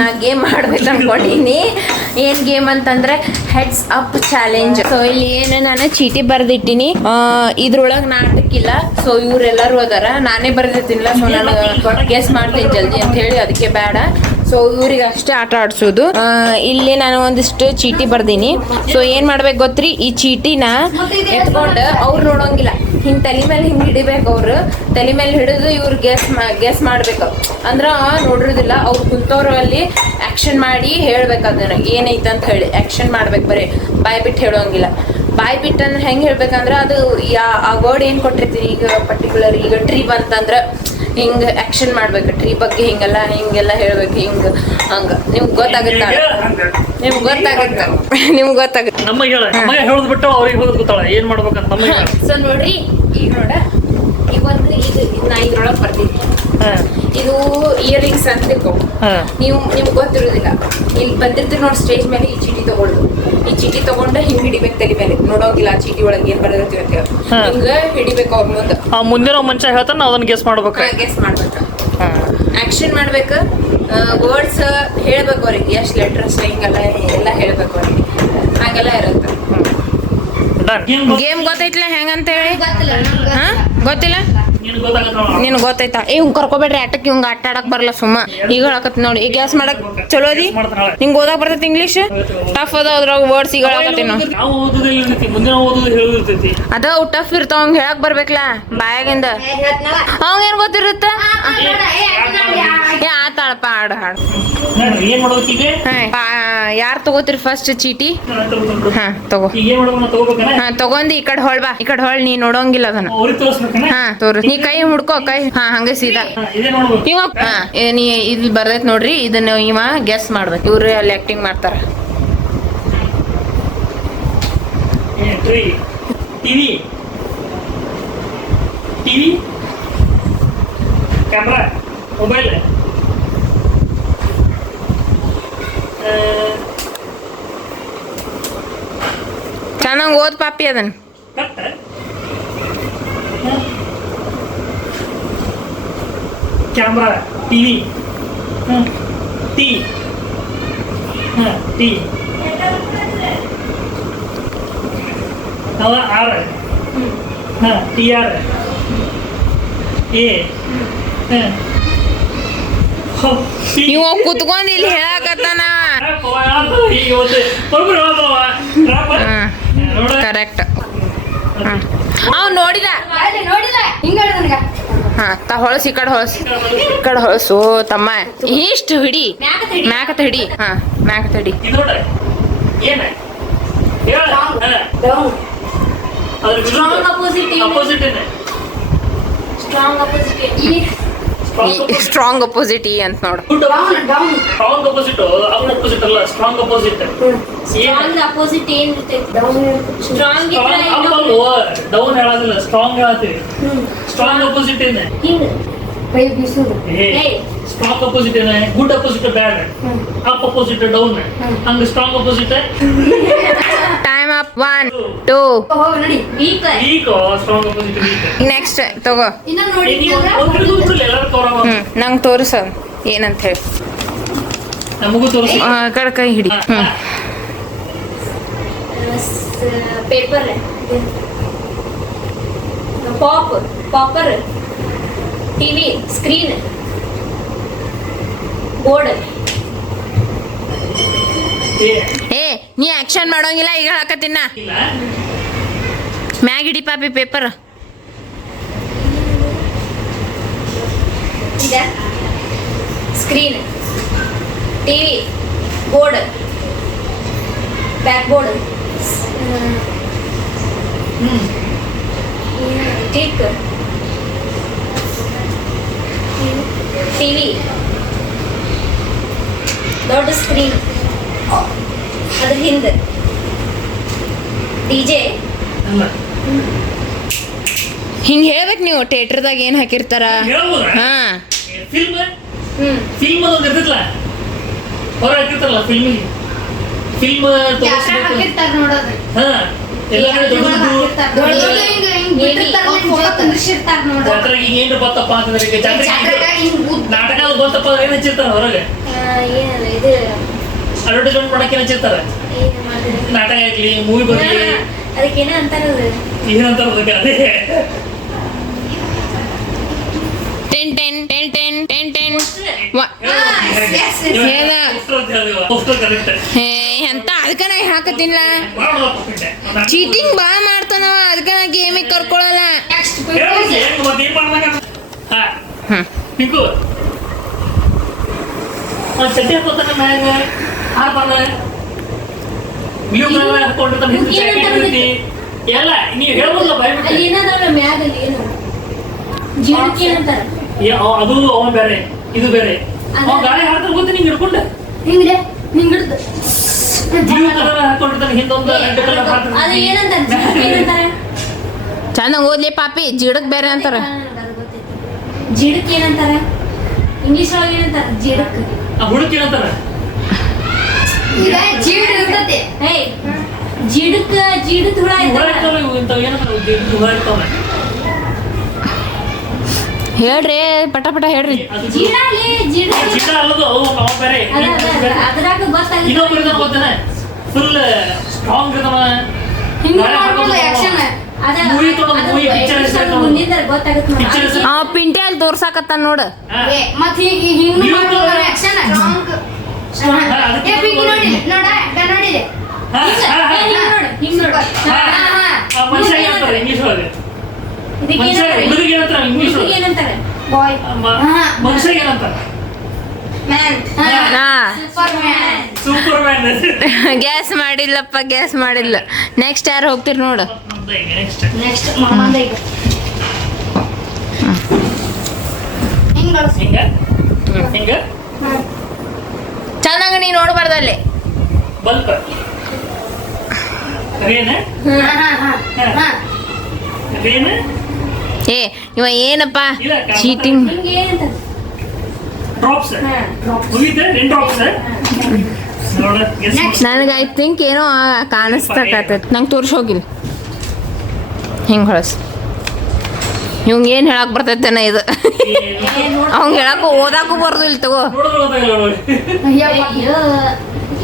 ನಾ ಗೇಮ್ ಆಡ್ಬೇಕು ಅನ್ಕೊಂಡಿನಿ. ಏನ್ ಗೇಮ್ ಅಂತಂದ್ರೆ ಹೆಡ್ಸ್ ಅಪ್ ಚಾಲೆಂಜ್. ಸೊ ಇಲ್ಲಿ ಏನು ನಾನು ಚೀಟಿ ಬರ್ದಿಟ್ಟಿನಿ. ಇದ್ರೊಳಗೆ ನಾಟಕಿಲ್ಲ. ಸೊ ಇವ್ರೆಲ್ಲರೂ ಅದಾರ, ನಾನೇ ಬರ್ದಿರ್ತೀನಿಲ್ಲ. ಸೊ ನಾನು ಗೆಸ್ ಮಾಡ್ತೀನಿ ಜಲ್ದಿ ಅಂತ ಹೇಳಿ, ಅದಕ್ಕೆ ಬೇಡ. ಸೊ ಇವ್ರಿಗೆ ಅಷ್ಟೇ ಆಟ ಆಡ್ಸೋದು. ಇಲ್ಲಿ ನಾನು ಒಂದಿಷ್ಟು ಚೀಟಿ ಬರ್ದೀನಿ. ಸೊ ಏನ್ ಮಾಡ್ಬೇಕು ಗೊತ್ತ್ರಿ, ಈ ಚೀಟಿನ ಎತ್ಕೊಂಡು ಅವ್ರು ನೋಡೋಂಗಿಲ್ಲ, ಹಿಂಗ್ ತಲೆ ಮೇಲೆ ಹಿಂಗ್ ಹಿಡಿಬೇಕು. ಅವ್ರು ತಲೆ ಮೇಲೆ ಹಿಡಿದು ಇವ್ರು ಗೆಸ್ ಮಾಡ್ಬೇಕು. ಅಂದ್ರ ನೋಡಿರೋದಿಲ್ಲ, ಅವ್ರು ಕುಂತವ್ರು ಅಲ್ಲಿ ಆಕ್ಷನ್ ಮಾಡಿ ಹೇಳ್ಬೇಕು. ಅದನ್ನ ಏನೈತೆ ಅಂತ ಹೇಳಿ ಆಕ್ಷನ್ ಮಾಡ್ಬೇಕು. ಬರೀ ಬಾಯ್ ಬಿಟ್ಟು ಹೇಳೋಂಗಿಲ್ಲ. ಬಾಯ್ ಬಿಟ್ಟು ಅಂದ್ರೆ ಹೆಂಗ್ ಹೇಳ್ಬೇಕಂದ್ರೆ, ಅದು ಆ ವರ್ಡ್ ಏನ್ ಕೊಟ್ಟಿರ್ತೀನಿ. ಈಗ ಪರ್ಟಿಕ್ಯುಲರ್ ಈಗ ಟ್ರೀ ಬಂತಂದ್ರ ಹಿಂಗ ಆಕ್ಷನ್ ಮಾಡ್ಬೇಕು. ಟ್ರೀ ಬಗ್ಗೆ ಹಿಂಗೆಲ್ಲ ಹೇಳ್ಬೇಕು. ಹಿಂಗ ಹಂಗ ನಿಮ್ಗೆ ಗೊತ್ತಾಗುತ್ತ, ನಿಮ್ಗೆ ಗೊತ್ತಾಗುತ್ತೆ. ನಮಗೆ ಹೇಳೋದ್ ಬಿಟ್ಟು ಅವ್ರಿಗೆ ಹೋದ್ ಗೊತ್ತಾಳ ಏನ್ ಮಾಡ್ಬೇಕಂತ ನಮಗೆ. ಸೊ ನೋಡ್ರಿ, ಈಗ ನೋಡ ಈಗ ಒಂದು ನಾ ಇದ್ರೊಳಗೆ ಬರ್ತೀನಿ. ಇದು ಇಯರಿಂಗ್ಸ್ ಅಂತ ನಿಮ್ಗೆ ಗೊತ್ತಿರೋದಿಲ್ಲ. ಇಲ್ಲಿ ಬಂದಿರ್ತೀರಿ ನೋಡಿ ಸ್ಟೇಜ್ ಮೇಲೆ, ಈ ಚೀಟಿ ತಗೊಳ್ದು. ಈ ಚೀಟಿ ತಗೊಂಡು ಹಿಂಗ್ ಹಿಡಿಬೇಕು ತಲೆ ಮೇಲೆ. ನೋಡೋಂಗಿಲ್ಲ ಆ ಚೀಟಿ ಒಳಗೆ ಏನ್ ಬರ್ದಿರ್ತೀವಿ ಅಂತ ಹೇಳಿ ಹಿಂಗ ಹಿಡಿಬೇಕು. ಅವ್ರ ಮುಂದೆ ಮುಂದಿನ ಮನುಷ್ಯ ಹೇಳ್ತಾನೆ, ನಾವು ಅದನ್ನ ಗೆಸ್ ಮಾಡ್ಬೇಕು. ಗೆಸ್ ಮಾಡ್ಬೇಕು, ಆಕ್ಷನ್ ಮಾಡ್ಬೇಕು. ವರ್ಡ್ಸ್ ಹೇಳ್ಬೇಕು ಅವ್ರಿಗೆ, ಎಷ್ಟು ಲೆಟರ್ಸ್ ಹಿಂಗೆಲ್ಲ ಎಲ್ಲ ಹೇಳ್ಬೇಕು ಅವ್ರಿಗೆ. ಹಾಗೆಲ್ಲ ಇರುತ್ತೆ. ಗೇಮ್ ಗೊತ್ತೈತ್ಲ ಹೆಂಗಂತ ಹೇಳಿ? ಗೊತ್ತಿಲ್ಲ ನಿನ್ ಗೊತ್ತೈತಾ? ಇವ್ ಕರ್ಕೋಬೇಡ್ರಿ ಆಟಕ್ಕೆ. ಇವಂಗ ಆಟ ಆಡಕ್ ಬರಲ್ಲ. ಸುಮ್ಮ ಈಗ ಹೇಳಕತ್ ನೋಡಿ. ಈಗ ಗ್ಯಾಸ್ ಮಾಡಕ್ ಚಲೋ ರೀ. ನಿಂಗೆ ಓದಾಕ್ ಬರ್ತೈತಿ ಇಂಗ್ಲೀಷ್? ಟಫ್ ಅದ ಅದ್ರಾಗ ವರ್ಡ್ಸ್. ಈಗ ಹೇಳಕತ್ತೀನಿ ಅದ ಟಫ್ ಇರ್ತಾವ. ಹಂಗ ಹೇಳಕ್ ಬರ್ಬೇಕಲ್ಲ ಬಾಯಾಗಿಂದ. ಅವಂಗ ಏನ್ ಗೊತ್ತಿರುತ್ತ? ಆತಾಳಪ್ಪ, ಹಾಡು ಹಾಡು. ಯಾರು ತಗೋತೀರಿ ಫಸ್ಟ್ ಚೀಟಿ? ಹಾ ತಗೋ. ಹಾ ತಗೊಂಡು ಈ ಕಡೆ ಹೊಳ್ ಬಾ. ಈ ಕಡೆ ಹೊಳ್. ನೀ ನೋಡೋಂಗಿಲ್ಲ ಅದನ್ನ. ಹಾ ತೋರ್. ನೀ ಕೈ ಹುಡ್ಕೋ. ಕೈ ಹಾ ಹಂಗೆ ಸೀದಾ. ಇವ ಹಾ ನೀ ಇಲ್ಲಿ ಬರ್ದೈತ್ ನೋಡ್ರಿ. ಇದನ್ನ ಇವ ಗೆಸ್ ಮಾಡ್ಬೇಕು. ಇವ್ರು ಅಲ್ಲಿ ಆಕ್ಟಿಂಗ್ ಮಾಡ್ತಾರ. ಟಿವಿ ಕ್ಯಾಮ್ರಾ ಮೊಬೈಲ್ ಚೆನ್ನಾಗಿ ಓದ್ ಪಾಪಿ ಅದನ್ನ. Camera TV T T R T R ಎ. ಇವ ಕುತ್ಕೊಂಡ್ ಇಲ್ಲಿ ಹೇಳಕತ್ತಾನ. ಕರೆಕ್ಟ್. ಅವ್ ನೋಡಿದ. ಹಾ ಹೊಳಸ್. ಈ ಕಡೆ ಹೊಳಸ್. ಈ ಕಡೆ ಹೊಳಸು ತಮ್ಮ. ಇಷ್ಟು ಹಿಡಿ. ಮ್ಯಾಕತ್ತ ಹಿಡಿ. ಹಾ ಮ್ಯಾಕತ್ತ ಹಿಡಿ. ಸ್ಟ್ರಾಂಗ್ ಅಪೋಸಿಟ್ ಇ ಅಂತ ನೋಡು. ಸ್ಟ್ರಾಂಗ್ ಅಪೋಸಿಟ್ ಅಪೋಸಿಟ್ ಅಲ್ಲ, ಸ್ಟ್ರಾಂಗ್ ಅಪೋಸಿಟ್. ಸ್ಟ್ರಾಂಗ್ ಅಪೋಸಿಟ್ ಏನ್ ಇರ್ತೈತಿ? ಸ್ಟ್ರಾಂಗ್ ಡೌನ್ ಹೇಳೋದಿಲ್ಲ, ಸ್ಟ್ರಾಂಗ್ ಹೇಳ್ತೀವಿ. ಸ್ಟ್ರಾಂಗ್ ಅಪೋಸಿಟ್ ಏನೇ? ಸ್ಟ್ರಾಂಗ್ ಅಪೋಸಿಟ್ ಏನೇ? Good opposite bad, up opposite down. ಹಂಗ strong opposite time up. 1 2 week. Strong opposite week. Next ತಗೋ. ನಂಗೆ ತೋರಿಸ ಏನಂತ ಹೇಳಿ. ನಮಗೂ ತೋರಿಸಿ. ಕಡೆ ಕೈ ಹಿಡಿ. Paper, pauper, TV, screen, board. ಏ ನೀ ಆಕ್ಷನ್ ಮಾಡೋಂಗಿಲ್ಲ. ಈಗ ಹೇಳಕತ್ತಿನ. ಮ್ಯಾಗ್ ಹಿಡಿ ಪಾಪಿ paper. Screen, TV, board, back board, tick, TV, ದೊಡ್ಡ ಸ್ಕ್ರೀನ್, ಅದ್ರ ಹಿಂದೆ ಡಿಜೆ. ಹಿಂಗ್ ಹೇಳ್ಬೇಕು ನೀವು. ಥಿಯೇಟರ್ದಾಗ ಏನ್ ಹಾಕಿರ್ತಾರ? ಹಾ ಫಿಲ್ಮ್ ಅದೊಂದು ಇರ್ತೈತಲ್ಲ, ಹೊರ ಹಾಕಿರ್ತಾರಲ್ಲ ಫಿಲ್ಮ್ ಹಾಕಿರ್ತಾರ ನೋಡೋದು. ಹಾ ಕುಂದಿರ್ಸಿರ್ತಾರ ನೋಡ್ರಿ. ಜಾತ್ರೆಗೆ ಏನ್ರ ಬತ್ತಪ್ಪ ಅಂತಂದ್ರೆ ನಾಟಕ ಬತ್ತಪ್ಪ ಏನ್ ಹಚ್ಚಿರ್ತಾರ ಹೊರಗೆ. ಏನು ಇದು ಅಡ್ವರ್ಟೈಸ್ಮೆಂಟ್ ಮಾಡಕ್ಕೆ ಹಚ್ಚಿರ್ತಾರೆ. ಏನು ಮಾಡಿದ್ರೆ ನಾಟಕ ಆಗ್ಲಿ, ಮೂವಿ ಬರ್ಲಿ, ಅದಕ್ಕೇನೋ ಅಂತಾರದು. ಏನಂತಾರ ಅದಕ್ಕೆ ಅದೇ ten ten ten ten ten ten poster correct ಎಂತ ಅದಕ್ಕೆ ನಾ ಹಾಕತ್ತಿಲ್ಲ. ಚೀಟಿಂಗ್ ಭಾಳ ಮಾಡ್ತಾನವ, ಅದಕ್ಕೆ ನಾ ಗೇಮಿಗೆ ಕರ್ಕೊಳಲ್ಲ. ಪಿಂಕು ಚಡ್ಡಿ ಹಾಕೋತಾನೆ ಮ್ಯಾಗ ಹಾರ್ಬಾರ್ದ ಬ್ಲೂ ಕಲರ್ ಹಾಕೊಂಡಿರ್ತಾನೆ, ಹಿಂದೆ ಜಾಕೆಟ್ ಇರ್ತೈತಿ ಎಲ್ಲ ನೀವು ಹೇಳ್ಬೋದಲ್ಲ ಬಾಯ್ಬಿಟ್ಟು. ಅಲ್ಲಿ ಏನದಲ್ಲ ಮ್ಯಾಗಲ್ಲಿ ಏನು ಜೀವಕ್ಕೆ ಏನಂತಾರ ಅದು ಅವನ್ ಬೇರೆ ಇದು ಬೇರೆ. ಅವ ಗಾಳಿ ಹಾಡ್ತಾರೆ ಗೊತ್ತ ನಿಂಗೆ ಹಿಡ್ಕೊಂಡ ಹಿಂಗ್ರೆ ಹಿಂಗಿಡ್ದು ಬ್ಲೂ ಕಲರ್ ಹಾಕೊಂಡಿರ್ತಾನೆ, ಹಿಂದೊಂದು ರೆಡ್ ಕಲರ್ ಅದು ಹಾಡ್ತಾನೆ. ಏನಂತಾರ ಜೀವಕ್ಕೆ ಏನಂತಾರ ಚಂದ ಓದ್ಲಿ ಪಾಪಿ, ಜಿಡಕ್ ಬೇರೆ ಅಂತಾರ. ಜಿಡಕ್ ಏನಂತಾರ ಇಂಗ್ಲಿಷ್ ಒಳಗೆ ಏನಂತಾರ ಜಿಡಕ್. ಹುಡುಕಿ ಏನಂತಾರ ಜೀಡ್ ಇರ್ತೈತಿ. ಏಯ್ ಜಿಡಕ್ ಜಿಡಕ್ ಹುಳ ಹುಡುಕ್ತಾವ ಇಂಥವು ಏನಂತಾರ ಹುಡುಕ್ತಾವೆ. ಹೇಳ್ರಿ ಪಟ ಪಟ ಹೇಳ್ರಿ. ಅದು ಜೀಡಾಲಿ ಜಿಡ ಚಿಕ್ಕ ಅಲ್ಲದು ಅವು ಅವ ಬೇರೆ ಅದ್ರಾಗ ಗೊತ್ತಾಗುತ್ತೆ. ಇನ್ನೊಬ್ರು ಇದಾನ ಗೊತ್ತಾನೆ, ಫುಲ್ ಸ್ಟ್ರಾಂಗ್ ಇರ್ತಾನ. ಹಿಂಗ್ ಮಾಡ್ಬೋದು action. ಅದ Movie ತೊಗೊಂಡು movie picture ಹೆಸ್ರು ಮುಂದಿನ ಗೊತ್ತಾಗುತ್ತೆ ನೋಡಿ. Picture ಹೆಸ್ರು. ಆ ಪಿಂಟಿ ಅಲ್ಲಿ ತೋರ್ಸಾಕತ್ತಾನ ನೋಡು. ಮತ್ ಹಿಂಗ್ Blue ಮಾಡ್ಬೋದು color. action. ಅದಕ್ಕೆ ಏ ಪಿಂಕಿ ನೋಡಿ ನೋಡ ನೋಡಿದೆ ಹಿಂಗ್ ನೋಡು ಆ ಮನುಷ್ಯ ಏನಂತಾರೆ ಇಂಗ್ಲಿಷ್ ಒಳಗೆ? ಮನುಷ್ಯ ಹುಡುಗಿಗೆ ಏನಂತಾರ ಇಂಗ್ಲಿಷ್ ಒಳಗೆ? ಏನಂತಾರೆ ಬಾಯ್ ಮನುಷ್ಯ ಏನಂತಾರ? ಮ್ಯಾನ್ ಹಾ super man. Super man. Gas ಮಾಡಿಲ್ಲಪ್ಪ, ಗ್ಯಾಸ್ ಮಾಡಿಲ್ಲ. ನೆಕ್ಸ್ಟ್ ಯಾರು ಹೋಗ್ತೀರಿ ನೋಡು. ನೆಕ್ಸ್ಟ್ ನೆಕ್ಸ್ಟ್ ಮಾಮಂದ ಈಗ ಹಿಂಗ್ ನೋಡ್ಸಿ ಹಿಂಗ ಹಿಂಗ ಚೆನ್ನಾಗ ನೀ ನೋಡ್ಬಾರ್ದಲ್ಲಿ. ಬಲ್ಪ್ ರೇನ್ ರೇನ್ ಏ ಇವ ಏನಪ್ಪ ಇಲ್ಲ, ಚೀಟಿಂಗ್. ಹಿಂಗೆ ಏನಂತಾರೆ ಡ್ರಾಪ್ಸ್ ಮುಗಿದ್ರೆ ರೇನ್ ಡ್ರಾಪ್ಸ್ ನೋಡ. ನನಗೆ ಐ ಥಿಂಕ್ ಏನೋ ಕಾಣಿಸ್ತಕತ್ತೈತಿ. ನಂಗೆ ತೋರ್ಸಿ ಹೋಗಿಲ್ಲ. ಹಿಂಗೆ ಹೊಳಸ್ ಇವಂಗೆ ಏನು ಹೇಳಕ್ ಬರ್ತೈತೇನ ಇದು. ಅವಂಗೆ ಹೇಳಕ್ಕೂ ಓದಾಕು ಬರ್ದು ಇಲ್ಲಿ ತಗೋ. ನೋಡಿದ್ರೆ ಗೊತ್ತಾಗಲ್ಲ ನೋಡಿ. ಅಯ್ಯೋ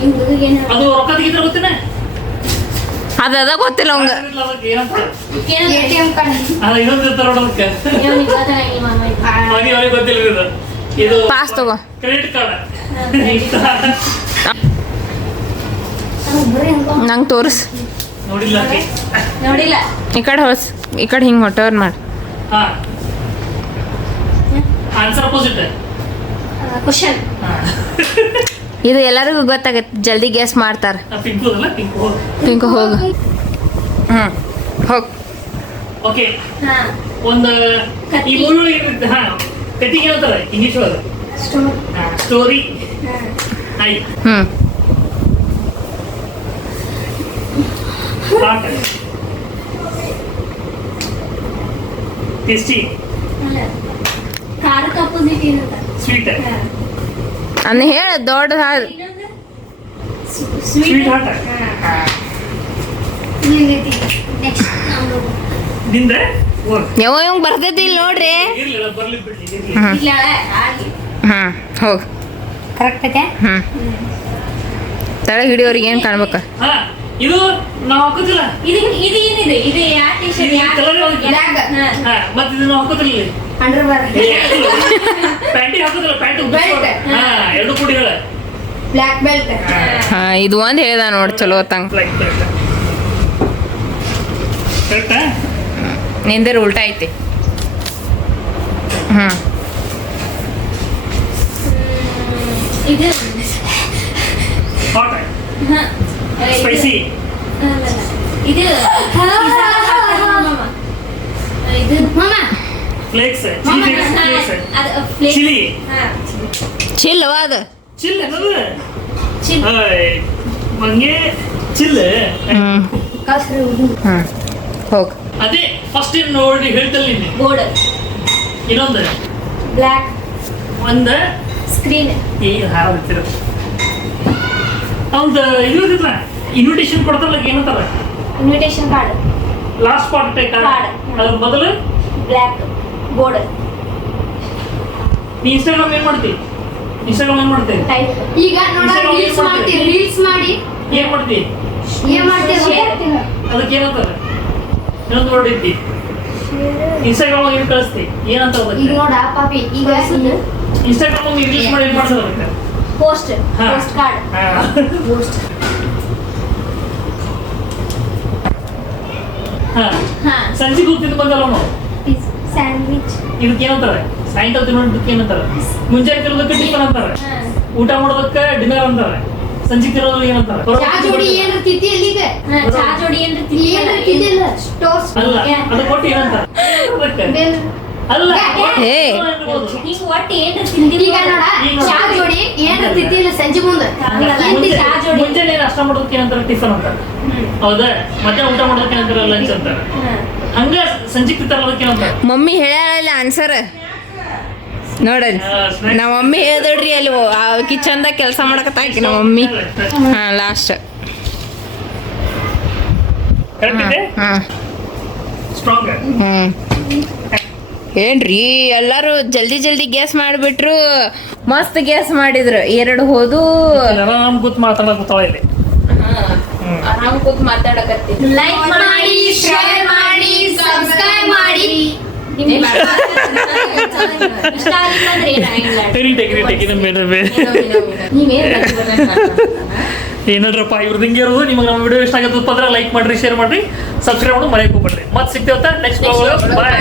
ಹಿಂಗ್ ಹುಡುಗ ಏನು ಅದು ರೊಕ್ಕ ತೆಗಿದ್ರೆ ಗೊತ್ತೇನೆ? ಅದ ಗೊತ್ತಿಲ್ಲ ಅವಂಗ. ಏನಂತ ATM ಕಾರ್ಡ್ ಅದು ಇನ್ನೊಂದು ಇರ್ತಾರ ನೋಡೋದಕ್ಕೆ ಇವನಿಗೆ ಗೊತ್ತಾಗಿಲ್ಲ ಮಾಮ ಇದು. ಅವನಿಗೆ ಗೊತ್ತಿಲ್ಲ ಇದು. ಇದು ಪಾಸ್ ತಗೋ. Credit card. ಅವ್ನು ಬರೀ ಹಂಗ ನಂಗೆ ತೋರಿಸ್. ನೋಡಿಲ್ಲ ಆಕೆ. ನೋಡಿಲ್ಲ ಈ ಕಡೆ ಹೊಸ್, ಈ ಕಡೆ ಹಿಂಗೆ ಹೊಟ್ಟವರ್ ಮಾಡಿ. ಹಾ ಆನ್ಸರ್ ಅಪೋಸಿಟ್. ಕ್ವಶನ್ ಇದು ಎಲ್ಲರಿಗೂ ಗೊತ್ತಾಗತ್ತೆ, ಜಲ್ದಿ ಗ್ಯಾಸ್ ಮಾಡ್ತಾರ. ಪಿಂಕು ಅಲ್ಲ ಪಿಂಕು. ಪಿಂಕು ಹೋಗು. ಹೋಗ್. ಓಕೆ ಹಾ ಒಂದು ಕತ್ತಿ. ಈ ಮೂವಿ ಒಳಗೆ ಇರುತ್ತೆ. ಹಾ ಕತ್ತಿಗೆ ಹೇಳ್ತಾರೆ ಇಂಗ್ಲಿಷ್ ಒಳಗೆ ಸ್ಟೋರ್ ಸ್ಟೋರಿ. ಆಯ್ತು ಪಾಠ ಟೇಸ್ಟಿ ಖಾರಕ್ಕೆ ಅಪೋಸಿಟ್ ಏನಂತ ಸ್ವೀಟ್ ಅನ್ನ ಹೇಳ ದೊಡ್ಡ ಸ್ವೀಟ್ ಹಾಟ ನೆಕ್ಸ್ಟ್ ನಿಂದ ಯಾವ ಇವಂಗ್ ಬರ್ತೈತಿ ಇಲ್ಲಿ ನೋಡ್ರಿ. ಇರ್ಲಿಲ್ಲ ಬರ್ಲಿ ಬಿಡ್ಲಿ ಇರ್ಲಿ. ಇಲ್ಲ ಆಗಿ ಹೋಗ್. ಕರೆಕ್ಟ್ ಐತೆ ತಳ ಹಿಡಿಯೋರಿಗೆ ಏನು ಕಾಣ್ಬೇಕ? ಹಾ ಇದು ನಾವು ಹಾಕೋದಿಲ್ಲ. ಇದು ಇದು ಏನಿದೆ ಇದು ಯಾವ ಟಿ ಶರ್ಟ್ ಯಾವ ಬ್ಲಾಕ್ ಹಾ ಮತ್ತೆ ಇದು ನಾವು ಹಾಕೋದಿಲ್ಲ. ಅಂಡರ್ವೇರ್ ಪ್ಯಾಂಟಿಗೆ ಹಾಕೋದಿಲ್ಲ. Pant Belt. ಹಾ ಎರಡು ಕುಡಿಗಳ ಬ್ಲಾಕ್ ಬೆಲ್ಟ್ ಹಾ ಇದು ಒಂದು ಹೇಳ್ದ ನೋಡಿ ಚಲೋ ತಂಗ. ಕರೆಕ್ಟಾ? ನಿಂದರ ಉಲ್ಟಾ ಐತಿ. ಇದು ಹಾಟ್ ಸ್ಪೈಸಿ ಇದು ಇದು ಮಾಮ ಫ್ಲೇಕ್ಸ್ ಚಿಲ್ಲಿ ಫ್ಲೇಕ್ಸ್ ಅದು ಫ್ಲೇಕ್ಸ್ ಚಿಲ್ಲಿ ಚಿಲ್ಲವ ಅದು. ಚಿಲ್ಲಿ ಅನ್ನೋದು ಚಿಲ್ಲಿ ಮಂಗೆ ಚಿಲ್ಲಿ. ಕಾಸ್ರಿ ಹೋಗ್. ಅದೇ ಫಸ್ಟ್ ಏನು ನೋಡಿ ಹೇಳ್ತಲ್ಲಿ ಬೋರ್ಡ್ ಇನ್ನೊಂದು ಬ್ಲಾಕ್ ಒಂದು ಸ್ಕ್ರೀನ್ ಏನು ಹಾರ ಒಂದು ಇದು ಇರ್ತಿಲ್ಲ ಇನ್ವಿಟೇಷನ್ ಕೊಡ್ತಾರಲ್ಲ ಏನಂತಾರ invitation card last part Card. ಅದ್ರ ಮೊದಲು ಬ್ಲಾಕ್ ಬೋರ್ಡ್ ನೀ ಇನ್ಸ್ಟಾಗ್ರಾಮ್ ಏನ್ ಮಾಡ್ತಿ? ಇನ್ಸ್ಟಾಗ್ರಾಮ್ ಏನ್ ಮಾಡ್ತೀವಿ ಈಗ ನೋಡ ರೀಲ್ಸ್ ಮಾಡ್ತೀವಿ ರೀಲ್ಸ್ ಮಾಡಿ ಏನ್ ಮಾಡ್ತಿ ಏನ್ ಮಾಡ್ತೀವಿ ಅದಕ್ಕೆ ಏನಂತಾರೆ ಇನ್ನೊಂದು ವರ್ಡ್ ಐತಿ ಇನ್ಸ್ಟಾಗ್ರಾಮ್ ಏನ್ ಕಳಿಸ್ತಿ ಏನಂತ ಈಗ ಅದಕ್ಕೆ ನೋಡ ಪಾಪಿ ಈಗ ಇನ್ಸ್ಟಾಗ್ರಾಮ್ ರೀಲ್ಸ್ ಮಾಡಿ ಏನ್ ಮಾಡ್ತಾರೆ ಅದಕ್ಕೆ ಪೋಸ್ಟ್ ಹಾ. ಪೋಸ್ಟ್ ಕಾರ್ಡ್ ಹಾ. ಪೋಸ್ಟ್ ಹಾ ಹಾ ಸಂಜೆ ಕೂತಿದ್ದು ಬಂದಲ್ಲ ನಾವು ಸ್ಯಾಂಡ್ವಿಚ್ ಇದಕ್ಕೆ ಏನಂತಾರೆ ಸಾಯಂಕಾಲ ತಿನ್ನೋದಕ್ಕೆ ಏನಂತಾರೆ ಮುಂಜಾನೆ ತಿನ್ನೋದಕ್ಕೆ ಟಿಫನ್ ಅಂತಾರೆ ಊಟ ಮಾಡೋದಕ್ಕೆ ಡಿನ್ನರ್ ಅಂತಾರೆ ಸಂಜೆ ತಿನ್ನೋದು ಏನಂತಾರೆ ಚಾ ಜೋಡಿ ಏನ್ರ ತಿತ್ತಿ ಅಲ್ಲಿಗ ಚಾ ಜೋಡಿ ಏನ್ರ ಏನ್ರ ತಿತ್ತಿಲ್ಲ ಟೋಸ್ಟ್ ಅಲ್ಲ ಅದು ಕೊಟ್ಟು ಏನಂತಾರೆ ಅದಕ್ಕೆ ಅಲ್ಲ ಏ. ಹಿಂಗ್ ಒಟ್ಟು ಏನ್ರ ತಿಂದಿಲ್ಲ ಈಗ ನೋಡ ಚಾ ಜೋಡಿ ಏನ್ರ ತಿತ್ತಿಲ್ಲ ಸಂಜೆ ಮುಂದೆ ಏನ್ರಿ ಚಾ ಜೋಡಿ ಮುಂಜಾನೆ ನಾಷ್ಟ ಮಾಡೋದಕ್ಕೆ ಏನಂತಾರೆ ಟಿಫನ್ ಅಂತಾರೆ ಹೌದಾ ಮಧ್ಯಾಹ್ನ ಊಟ ಮಾಡೋದಕ್ಕೆ ಏನಂತಾರೆ ಲಂಚ್ ಅಂತಾರೆ ಹಂಗ ಸಂಜೆ ತಿಂತಾರೋದಕ್ಕೆ ಏನಂತಾರೆ ಮಮ್ಮಿ ಹೇಳಲ್ಲ ಆನ್ಸರ್ ನೋಡಲ್ ನಮ್ಮ ಮಮ್ಮಿ ಹೇಳ್ದೋಡ್ರಿ ಅಲ್ಲಿ ಕಿಚನ್ದಾಗ ಕೆಲಸ ಮಾಡಕತ್ತಾಕಿ ನಮ್ಮ ಮಮ್ಮಿ ಹಾ ಲಾಸ್ಟ್ ಕರೆಕ್ಟ್ ಇದೆ ಹಾ ಸ್ಟ್ರಾಂಗ್ ಹ್ಮ್ ಏನ್ರಿ ಎಲ್ಲಾರು ಜಲ್ದಿ ಜಲ್ದಿ ಗ್ಯಾಸ್ ಮಾಡಿಬಿಟ್ರು ಮಸ್ತ್ ಗ್ಯಾಸ್ ಮಾಡಿದ್ರು 2 ಹೋದು ಆರಾಮ್ ಕೂತ್ ಮಾತಾಡಕತ್ತಾವ ಇಲ್ಲಿ ಆರಾಮ್ ಕೂತ್ ಮಾತಾಡಕತ್ತಿ ಲೈಕ್ ಮಾಡಿ ಶೇರ್ ಮಾಡಿ ಸಬ್ಸ್ಕ್ರೈಬ್ ಮಾಡಿ ಇಷ್ಟ ಆಗಿಲ್ಲ ಅಂದ್ರೆ ಏನಾಗಿಲ್ಲ ಟೆಗಿ ನಮ್ಮ ಮೇಲೆ ನೀವೇನ್ ಏನಾದ್ರಪ್ಪ ಇವ್ರದ್ದು ಹಿಂಗೆ ಇರೋದು ನಿಮಗೆ ನಮ್ಮ ವಿಡಿಯೋ ಇಷ್ಟ ಆಗತ್ತಪ್ಪ ಅಂದ್ರೆ ಲೈಕ್ ಮಾಡ್ರಿ ಶೇರ್ ಮಾಡ್ರಿ ಸಬ್ಸ್ಕ್ರೈಬ್ ಮಾಡಿ ಮನೆಗೆ ಹೋಗ್ಬಿಡ್ರಿ ಮತ್ತೆ ಸಿಗ್ತೇವತ್ತ ನೆಕ್ಸ್ಟ್ ಬಾಯ್